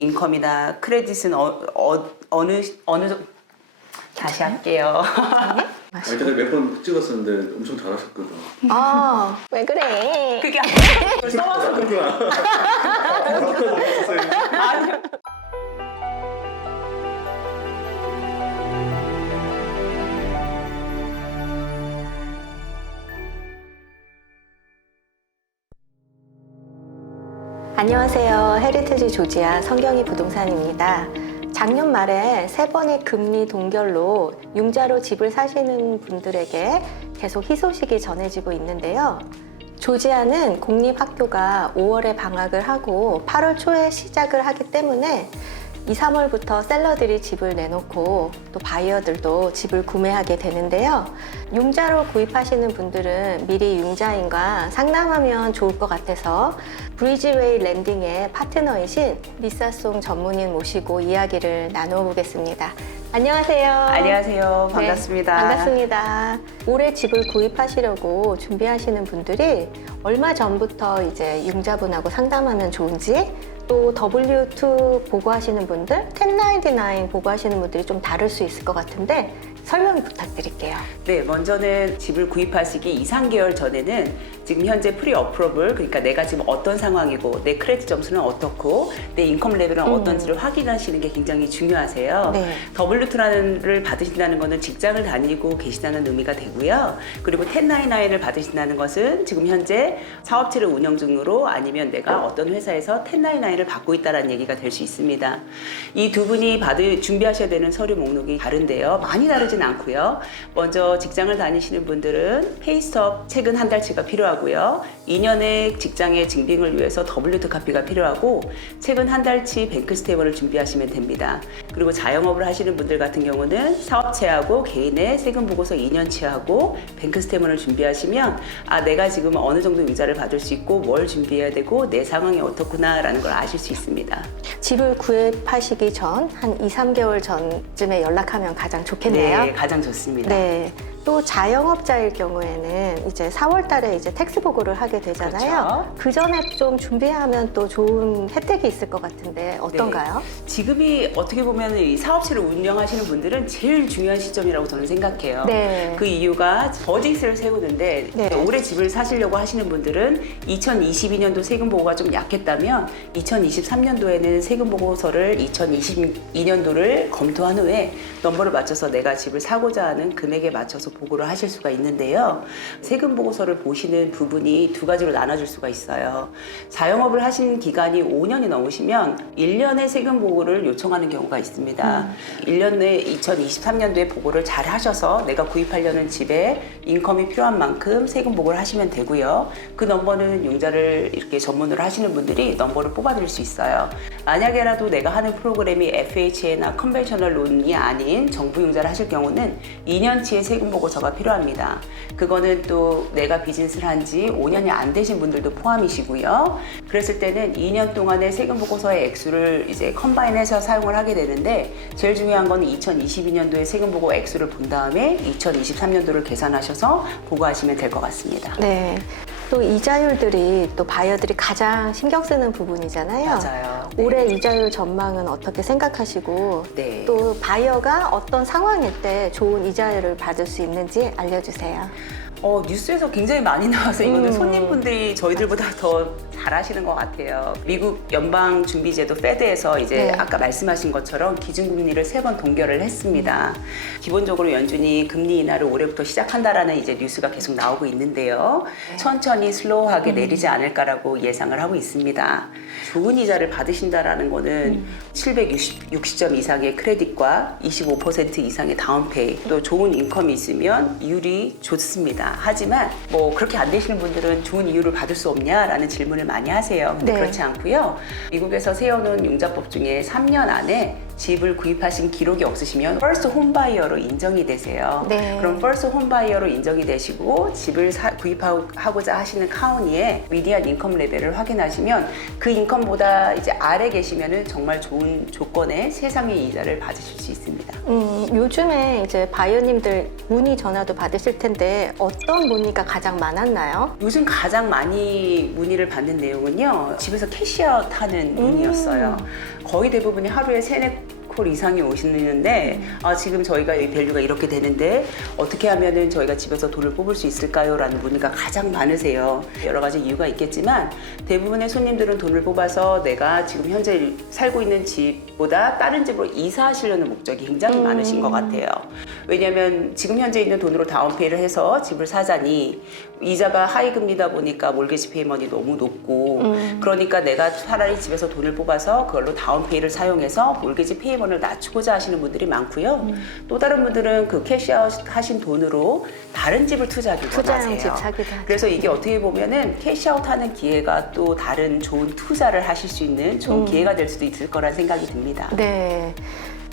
인컴이나 크레딧은 어느 정도 다시 할게요. 제가 몇 번 찍었었는데 엄청 잘하셨거든. 왜 그래? 그게 아니라 써와서 그렇구나. 아니요. 안녕하세요. 헤리티지 조지아 성경이 부동산입니다. 작년 말에 3번의 금리 동결로 융자로 집을 사시는 분들에게 계속 희소식이 전해지고 있는데요. 조지아는 공립학교가 5월에 방학을 하고 8월 초에 시작을 하기 때문에 2, 3월부터 셀러들이 집을 내놓고 또 바이어들도 집을 구매하게 되는데요. 융자로 구입하시는 분들은 미리 융자인과 상담하면 좋을 것 같아서 브리지웨이 랜딩의 파트너이신 리사송 전문인 모시고 이야기를 나누어 보겠습니다. 안녕하세요. 안녕하세요. 반갑습니다. 네, 반갑습니다. 올해 집을 구입하시려고 준비하시는 분들이 얼마 전부터 이제 융자분하고 상담하면 좋은지, 또 W2 보고하시는 분들, 1099 보고하시는 분들이 좀 다를 수 있을 것 같은데 설명 부탁드릴게요. 네, 먼저는 집을 구입하시기 2, 3개월 전에는 지금 현재 프리 어프로블, 그러니까 내가 지금 어떤 상황이고 내 크레딧 점수는 어떻고 내 인컴 레벨은 어떤지를 확인하시는 게 굉장히 중요하세요. 네. W2를 받으신다는 것은 직장을 다니고 계시다는 의미가 되고요. 그리고 1099을 받으신다는 것은 지금 현재 사업체를 운영 중으로 아니면 내가 어떤 회사에서 1099를 받고 있다는 얘기가 될 수 있습니다. 이 두 분이 준비하셔야 되는 서류 목록이 다른데요. 많이 다르진 않고요. 먼저 직장을 다니시는 분들은 페이스톱 최근 한 달치가 필요하고요. 2년의 직장의 증빙을 위해서 W2 카피가 필요하고 최근 한 달치 뱅크 스테이트먼트를 준비하시면 됩니다. 그리고 자영업을 하시는 분들 같은 경우는 사업체하고 개인의 세금 보고서 2년치하고 뱅크 스테이트먼트를 준비하시면 내가 지금 어느 정도 융자를 받을 수 있고 뭘 준비해야 되고 내 상황이 어떻구나라는 걸 아실 수 있습니다. 집을 구입하시기 전 한 2, 3개월 전쯤에 연락하면 가장 좋겠네요. 네, 가장 좋습니다. 네. 또 자영업자일 경우에는 이제 4월 달에 이제 텍스 보고를 하게 되잖아요. 그렇죠. 그 전에 좀 준비하면 또 좋은 혜택이 있을 것 같은데 어떤가요? 네. 지금이 어떻게 보면 이 사업체를 운영하시는 분들은 제일 중요한 시점이라고 저는 생각해요. 네. 그 이유가 버짓을 세우는데 네. 올해 집을 사시려고 하시는 분들은 2022년도 세금 보고가 좀 약했다면 2023년도에는 세금 보고서를 2022년도를 검토한 후에 넘버를 맞춰서 내가 집을 사고자 하는 금액에 맞춰서 보고를 하실 수가 있는데요. 세금 보고서를 보시는 부분이 두 가지로 나눠질 수가 있어요. 자영업을 하신 기간이 5년이 넘으시면 1년의 세금 보고를 요청하는 경우가 있습니다. 1년 내 2023년도에 보고를 잘 하셔서 내가 구입하려는 집에 인컴이 필요한 만큼 세금 보고를 하시면 되고요. 그 넘버는 융자를 이렇게 전문으로 하시는 분들이 넘버를 뽑아드릴 수 있어요. 만약에라도 내가 하는 프로그램이 FHA나 컨벤셔널 론이 아닌 정부 융자를 하실 경우는 2년치의 세금 보고서가 필요합니다. 그거는 또 내가 비즈니스를 한 지 5년이 안 되신 분들도 포함이시고요. 그랬을 때는 2년 동안의 세금 보고서의 액수를 이제 컴바인해서 사용을 하게 되는데 제일 중요한 건 2022년도의 세금 보고 액수를 본 다음에 2023년도를 계산하셔서 보고하시면 될 것 같습니다. 네. 또 이자율들이 또 바이어들이 가장 신경 쓰는 부분이잖아요. 맞아요. 네. 올해 이자율 전망은 어떻게 생각하시고 네. 또 바이어가 어떤 상황일 때 좋은 이자율을 받을 수 있는지 알려주세요. 뉴스에서 굉장히 많이 나와서 이거는 손님분들이 저희들보다 더 잘하시는 것 같아요. 미국 연방준비제도 페드에서 이제 네. 아까 말씀하신 것처럼 기준금리를 3번 동결을 했습니다. 기본적으로 연준이 금리 인하를 올해부터 시작한다라는 이제 뉴스가 계속 나오고 있는데요. 천천히 슬로우하게 내리지 않을까라고 예상을 하고 있습니다. 좋은 이자를 받으신다라는 거는 760점 이상의 크레딧과 25% 이상의 다운페이, 또 좋은 인컴이 있으면 이율이 좋습니다. 하지만 뭐 그렇게 안 되시는 분들은 좋은 이율을 받을 수 없냐라는 질문을 많이 하세요. 근데 네. 그렇지 않고요. 미국에서 세워놓은 융자법 중에 3년 안에 집을 구입하신 기록이 없으시면 First Home Buyer로 인정이 되세요. 네. 그럼 First Home Buyer로 인정이 되시고 집을 구입하고자 하시는 카운티의 미디안 인컴 레벨을 확인하시면 그 인컴보다 이제 아래 계시면은 정말 좋은 조건의 세상의 이자를 받으실 수 있습니다. 요즘에 이제 바이어님들 문의 전화도 받으실 텐데 어떤 문의가 가장 많았나요? 요즘 가장 많이 문의를 받는 내용은요, 집에서 캐시아웃 하는 문의였어요. 거의 대부분이 하루에 3-4콜 이상이 오시는데 지금 저희가 이 밸류가 이렇게 되는데 어떻게 하면은 저희가 집에서 돈을 뽑을 수 있을까요? 라는 문의가 가장 많으세요. 여러 가지 이유가 있겠지만 대부분의 손님들은 돈을 뽑아서 내가 지금 현재 살고 있는 집보다 다른 집으로 이사하시려는 목적이 굉장히 많으신 것 같아요. 왜냐하면 지금 현재 있는 돈으로 다운페이를 해서 집을 사자니 이자가 하이금리다 보니까 몰게지 페이먼이 너무 높고 그러니까 내가 차라리 집에서 돈을 뽑아서 그걸로 다운페이를 사용해서 몰게지 페이먼을 낮추고자 하시는 분들이 많고요. 또 다른 분들은 그 캐시아웃 하신 돈으로 다른 집을 투자하기 투자용 원하세요. 집 사기도 하죠. 그래서 이게 어떻게 보면은 캐시아웃 하는 기회가 또 다른 좋은 투자를 하실 수 있는 좋은 기회가 될 수도 있을 거란 생각이 듭니다. 네.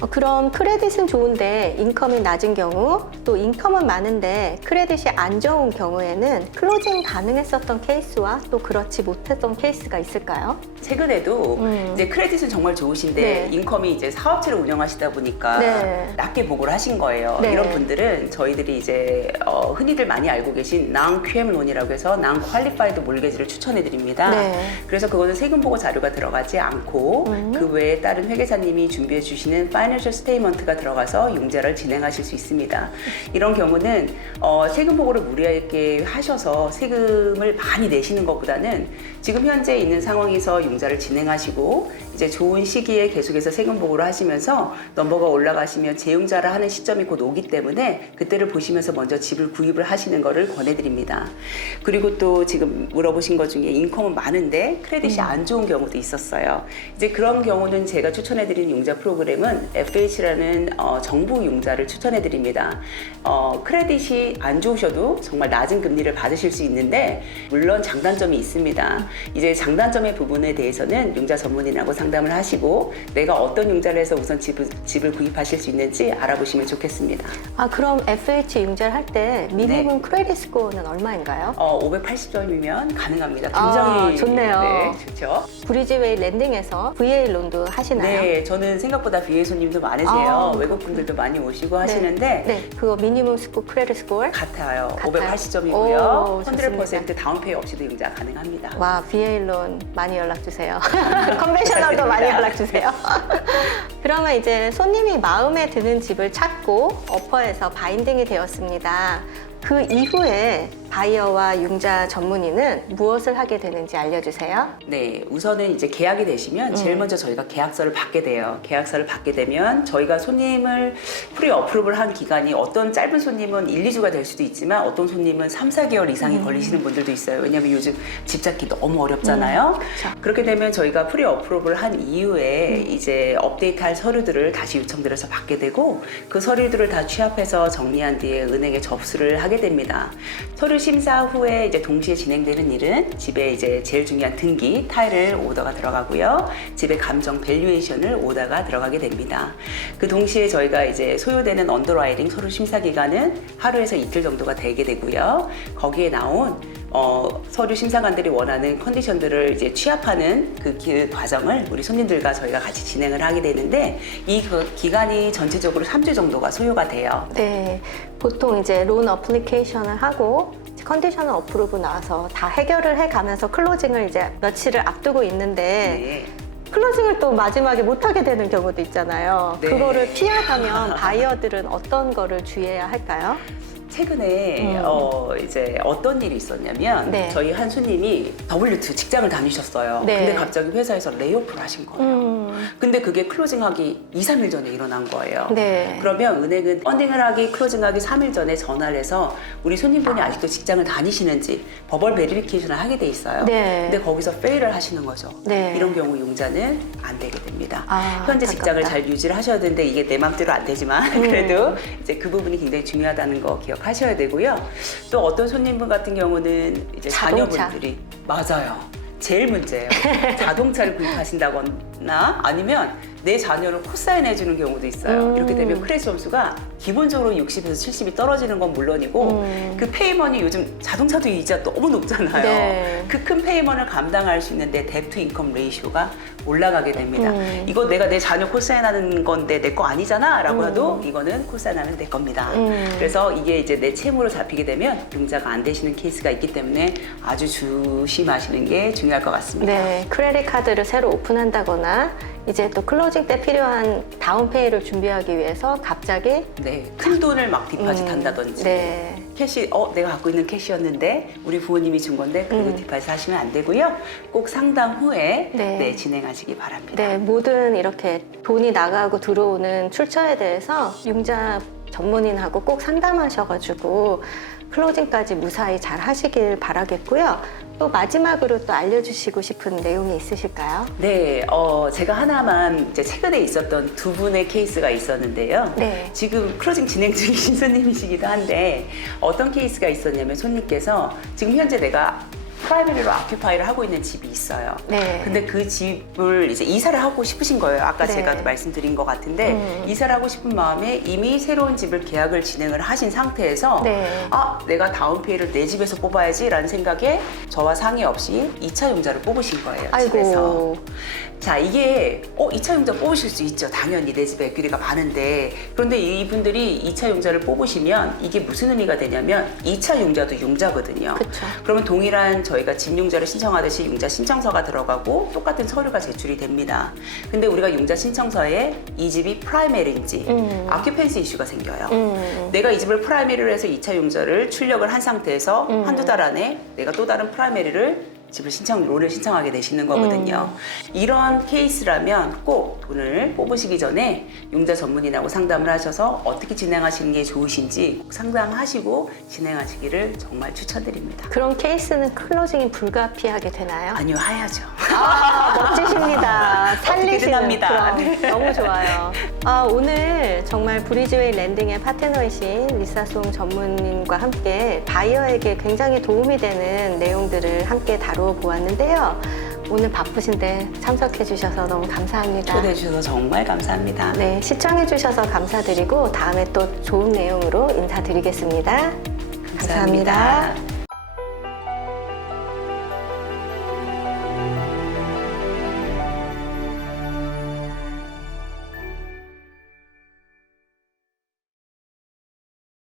그럼 크레딧은 좋은데 인컴이 낮은 경우 또 인컴은 많은데 크레딧이 안 좋은 경우에는 클로징 가능했었던 케이스와 또 그렇지 못했던 케이스가 있을까요? 최근에도 이제 크레딧은 정말 좋으신데 네. 인컴이 이제 사업체를 운영하시다 보니까 네. 낮게 보고를 하신 거예요. 네. 이런 분들은 저희들이 이제 흔히들 많이 알고 계신 non-QM 론이라고 해서 non-qualified 몰게지를 추천해 드립니다. 네. 그래서 그거는 세금 보고 자료가 들어가지 않고 그 외에 다른 회계사님이 준비해 주시는 파이낸셜 스테이먼트가 들어가서 융자를 진행하실 수 있습니다. 이런 경우는 세금 보고를 무리하게 하셔서 세금을 많이 내시는 것보다는 지금 현재 있는 상황에서 융자를 진행하시고 이제 좋은 시기에 계속해서 세금 보고를 하시면서 넘버가 올라가시면 재융자를 하는 시점이 곧 오기 때문에 그때를 보시면서 먼저 집을 구입을 하시는 것을 권해드립니다. 그리고 또 지금 물어보신 것 중에 인컴은 많은데 크레딧이 안 좋은 경우도 있었어요. 이제 그런 경우는 제가 추천해드리는 융자 프로그램은 FH라는 정부 융자를 추천해드립니다. 크레딧이 안 좋으셔도 정말 낮은 금리를 받으실 수 있는데 물론 장단점이 있습니다. 이제 장단점의 부분에 대해서는 융자 전문인하고 상담을 하시고 내가 어떤 융자를 해서 우선 집을 구입하실 수 있는지 알아보시면 좋겠습니다. 그럼 FH 융자를 할 때 미니멈 크레딧 스코어는 얼마인가요? 580점이면 가능합니다. 굉장히 좋네요. 네, 좋죠. 브리지웨이 랜딩에서 VA 론도 하시나요? 네, 저는 생각보다 VA 손님도 많으세요. 외국 분들도 많이 오시고 하시는데 네, 그거 미니멈 크레딧 스코어? 같아요. 같아요? 580점이고요. 좋습니다. 100% 다운페이 없이도 융자 가능합니다. 와, VA 론 많이 연락 주세요. 컨벤셔널도 많이 연락 주세요. 그러면 이제 손님이 마음에 드는 집을 찾고 어퍼에서 바인딩이 되었습니다. 그 이후에 바이어와 융자 전문의는 무엇을 하게 되는지 알려주세요. 네, 우선은 이제 계약이 되시면 제일 먼저 저희가 계약서를 받게 돼요. 계약서를 받게 되면 저희가 손님을 프리 어프로브를 한 기간이 어떤 짧은 손님은 1-2주가 될 수도 있지만 어떤 손님은 3-4개월 이상이 걸리시는 분들도 있어요. 왜냐하면 요즘 집 찾기 너무 어렵잖아요. 그렇게 되면 저희가 프리 어프로브를 한 이후에 이제 업데이트할 서류들을 다시 요청드려서 받게 되고 그 서류들을 다 취합해서 정리한 뒤에 은행에 접수를 하게 됩니다. 서류 심사 후에 이제 동시에 진행되는 일은 집에 이제 제일 중요한 등기, 타일을 오더가 들어가고요. 집의 감정 밸류에이션을 오더가 들어가게 됩니다. 그 동시에 저희가 이제 소요되는 언더라이팅 서류 심사 기간은 하루에서 이틀 정도가 되게 되고요. 거기에 나온 서류 심사관들이 원하는 컨디션들을 이제 취합하는 그 과정을 우리 손님들과 저희가 같이 진행을 하게 되는데 이 기간이 전체적으로 3주 정도가 소요가 돼요. 네, 보통 이제 론 어플리케이션을 하고 컨디션을 어프로브 나와서 다 해결을 해가면서 클로징을 이제 며칠을 앞두고 있는데 클로징을 또 마지막에 못하게 되는 경우도 있잖아요. 네. 그거를 피하려면 바이어들은 어떤 거를 주의해야 할까요? 최근에 이제 어떤 일이 있었냐면 네. 저희 한 손님이 W2 직장을 다니셨어요. 네. 근데 갑자기 회사에서 레이오프를 하신 거예요. 근데 그게 클로징하기 2-3일 전에 일어난 거예요. 네. 그러면 은행은 펀딩을 하기, 클로징하기 3일 전에 전화를 해서 우리 손님분이 아직도 직장을 다니시는지 버벌 베리피케이션을 하게 돼 있어요. 네. 근데 거기서 페일을 하시는 거죠. 네. 이런 경우 융자는 안 되게 됩니다. 안타깝다. 현재 직장을 잘 유지를 하셔야 되는데 이게 내 맘대로 안 되지만 그래도 이제 그 부분이 굉장히 중요하다는 거 기억하셔야 되고요. 또 어떤 손님분 같은 경우는 이제 자동차. 자녀분들이 맞아요. 제일 문제예요. 자동차를 구입하신다거나 아니면 내 자녀를 코사인 해주는 경우도 있어요. 이렇게 되면 크레딧 점수가 기본적으로 60에서 70이 떨어지는 건 물론이고 그 페이먼이 요즘 자동차도 이자 너무 높잖아요. 네. 그 큰 페이먼을 감당할 수 있는데 뎁 투 인컴 레이쇼가 올라가게 됩니다. 이거 내가 내 자녀 코사인하는 건데 내 거 아니잖아 라고 해도 이거는 코사인하면 내 겁니다. 그래서 이게 이제 내 채무로 잡히게 되면 융자가 안 되시는 케이스가 있기 때문에 아주 조심하시는 게 중요할 것 같습니다. 네, 크레딧 카드를 새로 오픈한다거나 하시다가 이제 또 클로징 때 필요한 다운페이를 준비하기 위해서 갑자기 네, 큰 돈을 막 디파짓 한다든지 네. 캐시, 내가 갖고 있는 캐시였는데 우리 부모님이 준 건데 그리고 디파짓 하시면 안 되고요. 꼭 상담 후에 네. 네, 진행하시기 바랍니다. 네, 모든 이렇게 돈이 나가고 들어오는 출처에 대해서 융자 전문인하고 꼭 상담하셔가지고 클로징까지 무사히 잘 하시길 바라겠고요. 또 마지막으로 또 알려주시고 싶은 내용이 있으실까요? 네, 제가 하나만 이제 최근에 있었던 두 분의 케이스가 있었는데요. 네. 지금 클로징 진행 중이신 손님이시기도 한데 어떤 케이스가 있었냐면 손님께서 지금 현재 내가 프라이머리로 아큐파이를 하고 있는 집이 있어요. 네. 근데 그 집을 이제 이사를 하고 싶으신 거예요. 아까 네. 제가 말씀드린 것 같은데 이사를 하고 싶은 마음에 이미 새로운 집을 계약을 진행을 하신 상태에서 네. 내가 다운페이를 내 집에서 뽑아야지 라는 생각에 저와 상의 없이 2차 용자를 뽑으신 거예요. 집에서. 아이고. 자, 이게 2차 용자 뽑으실 수 있죠. 당연히 내 집에 에퀴리가 많은데. 그런데 이분들이 2차 용자를 뽑으시면 이게 무슨 의미가 되냐면 2차 용자도 융자거든요. 그쵸. 그러면 동일한 저희가 집 융자를 신청하듯이 융자 신청서가 들어가고 똑같은 서류가 제출이 됩니다. 근데 우리가 융자 신청서에 이 집이 프라이머리인지 아큐펜시 이슈가 생겨요. 내가 이 집을 프라이머리로 해서 2차 용자를 출력을 한 상태에서 한두 달 안에 내가 또 다른 프라이머리를 집을 론을 신청하게 되시는 거거든요. 이런 케이스라면 꼭 돈을 뽑으시기 전에 융자 전문인하고 상담을 하셔서 어떻게 진행하시는 게 좋으신지 꼭 상담하시고 진행하시기를 정말 추천드립니다. 그런 케이스는 클로징이 불가피하게 되나요? 아니요, 해야죠. 멋지십니다. 살리시는 합니다. 그런, 너무 좋아요. 오늘 정말 브리즈웨이 랜딩의 파트너이신 리사송 전문인과 함께 바이어에게 굉장히 도움이 되는 내용들을 함께 다뤄보았는데요. 오늘 바쁘신데 참석해 주셔서 너무 감사합니다. 초대해 주셔서 정말 감사합니다. 네, 시청해 주셔서 감사드리고 다음에 또 좋은 내용으로 인사드리겠습니다. 감사합니다.